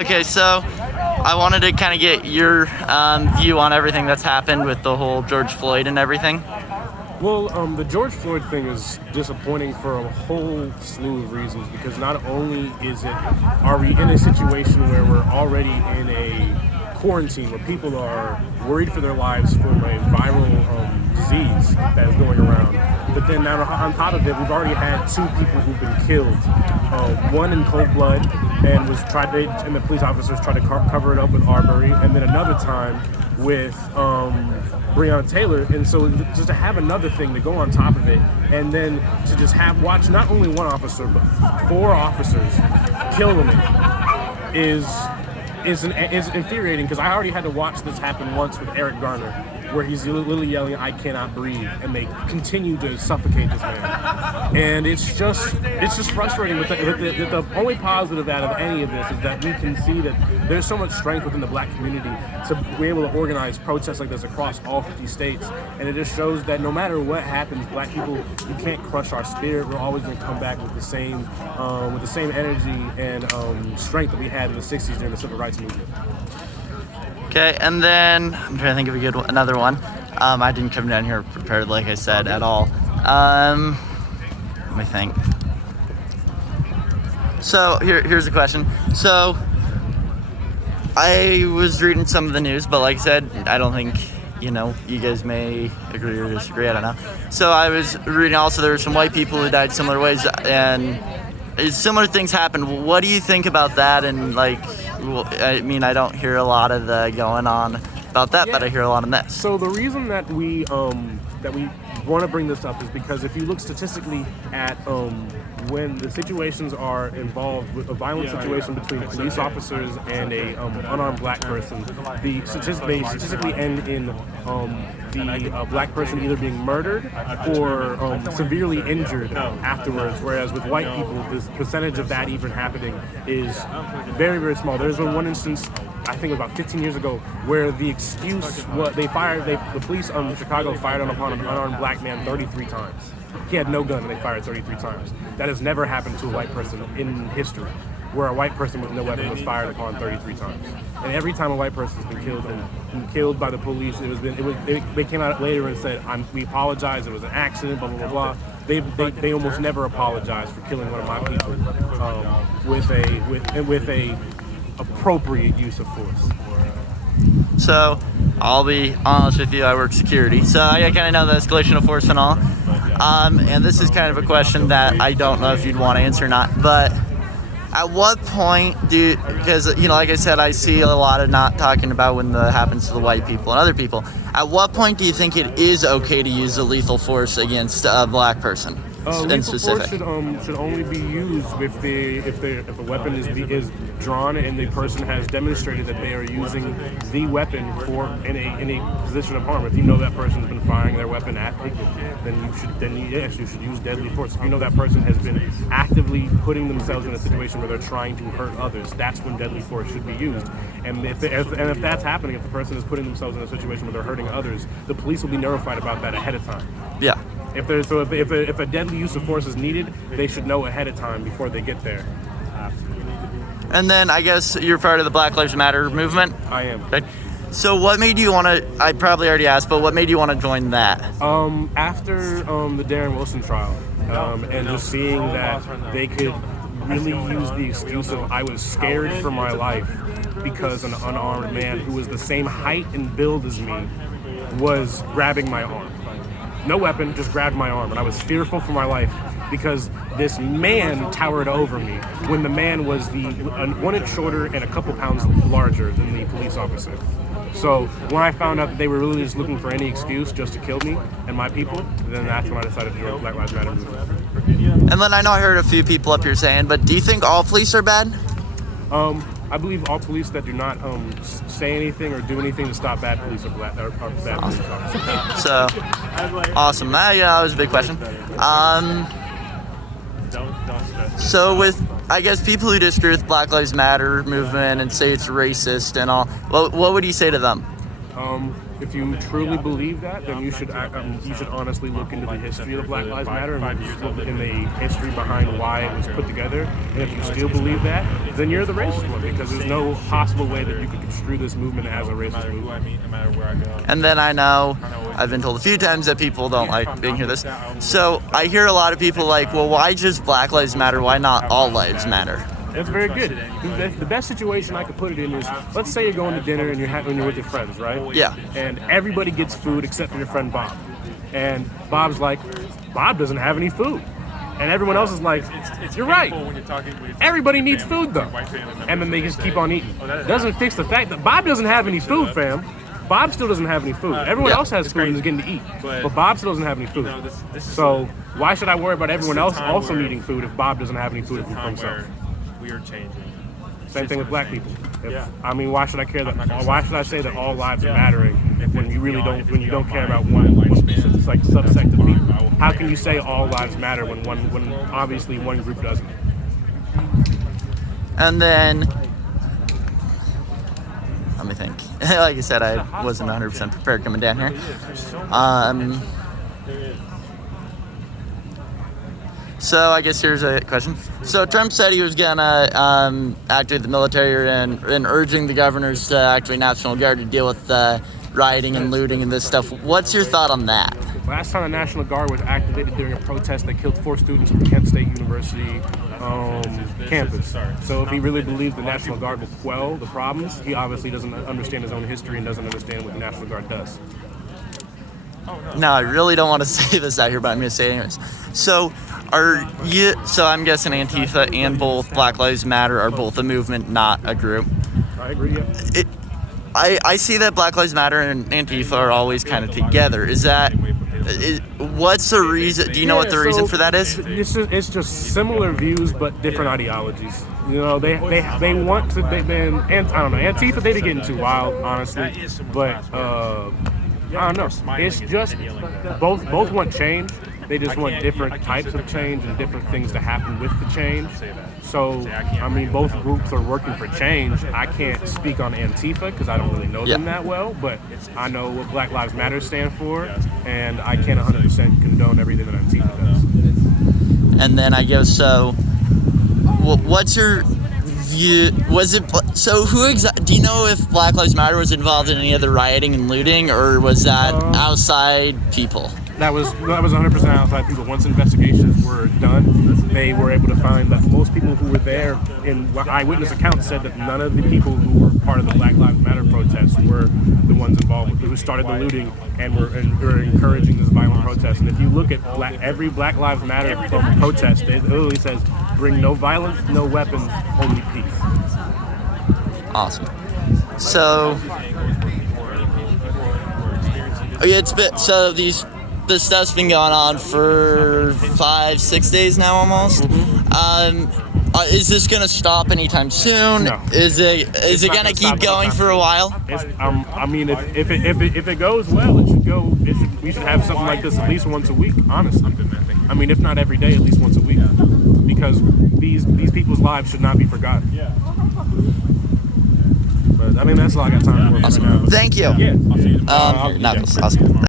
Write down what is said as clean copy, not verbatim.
Okay, so I wanted to kind of get your view on everything that's happened with the whole George Floyd and everything. Well, the George Floyd thing is disappointing for a whole slew of reasons, because not only are we in a situation where we're already in a quarantine where people are worried for their lives from a viral disease that is going around, but then now on top of it, we've already had two people who've been killed. One in cold blood, and the police officers tried to cover it up with Arbery, and then another time with Breonna Taylor. And so just to have another thing to go on top of it, and then to just watch not only one officer but four officers kill them is infuriating, because I already had to watch this happen once with Eric Garner, where he's literally yelling, "I cannot breathe," and they continue to suffocate this man. And it's just frustrating. The only positive out of any of this is that we can see that there's so much strength within the black community to be able to organize protests like this across all 50 states. And it just shows that no matter what happens, black people, you can't crush our spirit. We're always going to come back with the same energy and strength that we had in the 60s during the civil rights movement. Okay, and then I'm trying to think of another one. I didn't come down here prepared, like I said, at all. Let me think. So here's a question. So I was reading some of the news, but like I said, I don't think, you guys may agree or disagree, I don't know. So I was reading also there were some white people who died similar ways, and similar things happened. What do you think about that? And I mean, I don't hear a lot of the going on about that, but I hear a lot of this. So the reason that we want to bring this up is because if you look statistically at when the situations are involved with a violent situation between police officers and a unarmed black person, they statistically end in the black person either being murdered or severely injured afterwards, whereas with white people, the percentage of that even happening is very, very small. There's been one instance, I think about 15 years ago, where the excuse was the police in Chicago fired upon an unarmed black man 33 times. He had no gun and they fired 33 times. That has never happened to a white person in history, where a white person with no weapon was fired upon 33 times. And every time a white person has been killed by the police, they came out later and said, "We apologize. It was an accident." Blah blah blah blah. They almost never apologize for killing one of my people with a appropriate use of force. So I'll be honest with you, I work security, so I kind of know the escalation of force and all. And this is kind of a question that I don't know if you'd want to answer or not, but at what point because like I said, I see a lot of not talking about when that happens to the white people and other people. At what point do you think it is okay to use a lethal force against a black person? Lethal force should only be used if a weapon is drawn and the person has demonstrated that they are using the weapon in a position of harm. If you know that person has been firing their weapon at people, then you should use deadly force. If you know that person has been actively putting themselves in a situation where they're trying to hurt others, that's when deadly force should be used. And if that's happening, if the person is putting themselves in a situation where they're hurting others, the police will be notified about that ahead of time. Yeah. If a deadly use of force is needed, they should know ahead of time before they get there. And then I guess you're part of the Black Lives Matter movement? I am. Okay. So what made you want to, I probably already asked, but what made you want to join that? After the Darren Wilson trial, and just seeing that they could really use the excuse of I was scared for my life because an unarmed man who was the same height and build as me was grabbing my arm. No weapon, just grabbed my arm, and I was fearful for my life because this man towered over me when the man was 1 inch shorter and a couple pounds larger than the police officer. So when I found out that they were really just looking for any excuse just to kill me and my people, then that's when I decided to join the Black Lives Matter movement. And then I know I heard a few people up here saying, but do you think all police are bad? I believe all police that do not say anything or do anything to stop bad police are bad police officers. So, awesome. That was a big question. So with, I guess, people who disagree with Black Lives Matter movement and say it's racist and all, what would you say to them? If you truly believe that, then you should honestly look into the history of the Black Lives Matter and look in the history behind why it was put together. And if you still believe that, then you're the racist one, because there's no possible way that you could construe this movement as a racist movement. And then I know I've been told a few times that people don't like being here this. So I hear a lot of people like, well, why just Black Lives Matter? Why not all lives matter? That's very good. The best situation I could put it in is, let's say you're going to dinner and you're with your friends, right? Yeah. And everybody gets food except for your friend Bob. And Bob's like, Bob doesn't have any food. And everyone else is like, you're right. Everybody needs food though. And then they just keep on eating. Doesn't fix the fact that Bob doesn't have any food, fam. Bob still doesn't have any food. Everyone else has food and is getting to eat. But Bob still doesn't have any food. So why should I worry about everyone else also needing food if Bob doesn't have any food for himself? We are changing. Same thing with black people. Why should I care that? Why should I say that all lives are mattering when you really don't? When you don't care about one it's like subsect of people. How can you say all lives matter when obviously one group doesn't? And then, let me think. Like I said, I wasn't 100% prepared coming down here. So I guess here's a question. So Trump said he was gonna activate the military and urging the governors to activate National Guard to deal with the rioting and looting and this stuff. What's your thought on that? Last time the National Guard was activated during a protest that killed 4 students from Kent State University campus. So if he really believes the National Guard will quell the problems, he obviously doesn't understand his own history and doesn't understand what the National Guard does. No, I really don't want to say this out here, but I'm going to say it anyways. So I'm guessing Antifa and both Black Lives Matter are both a movement, not a group. I agree, yeah. I see that Black Lives Matter and Antifa are always kind of together. What's the reason? Do you know what the reason for that is? It's just similar views but different ideologies. You know, they want to. I don't know. Antifa, they get into wild, honestly, but I don't know. It's just both want change. They just want different types of change and different things to happen with the change. So, I mean, both groups are working for change. I can't speak on Antifa because I don't really know them that well, but I know what Black Lives Matter stand for, and I can't 100% condone everything that Antifa does. And then I guess so. What's your view? Do you know if Black Lives Matter was involved in any of the rioting and looting, or was that outside people? That was 100% outside people. Once investigations were done, they were able to find that most people who were there in eyewitness accounts said that none of the people who were part of the Black Lives Matter protests were the ones involved who started the looting and were encouraging this violent protest. And if you look at every Black Lives Matter protest, it literally says, "Bring no violence, no weapons, only peace." Awesome. So, this stuff's been going on for 5-6 days now almost. Is this gonna stop anytime soon? No. Is it gonna keep going for a while? I mean, if it goes well, it should go. We should have something like this at least once a week. Honestly, I mean, if not every day, at least once a week, because these people's lives should not be forgotten. But I mean, that's all I got time for right now. Thank you. Yeah. Knuckles. Awesome.